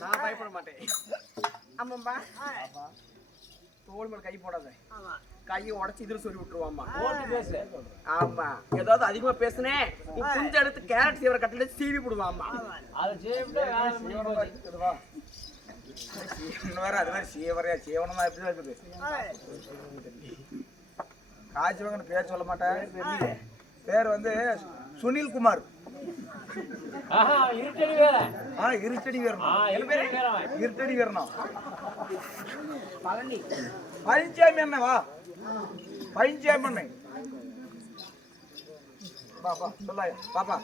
நான் பயப்பட மாட்டேன். ஆமாம்பா, தோல் மேல கை போடாத. கையை உடச்சு இதுல சொல்லி விட்டுருவாம்மா. ஆமா, ஏதாவது அதிகமா பேசுனே குஞ்ச எடுத்து கேரட் சீவர கட்டில சீவி விடுவாம்மா. வேற அது மாதிரி சீவரையா சீவனமா எப்படி இருக்குது? காய்ச்சவங்கன்னு பேர் சொல்ல மாட்டேன். பேர் வந்து சுனில் குமார். இருட்டடி வீரணும். பழனிசாமி அண்ணவா? பழனிசாமி அண்ணன் பாப்பா சொல்லாயா பாப்பா.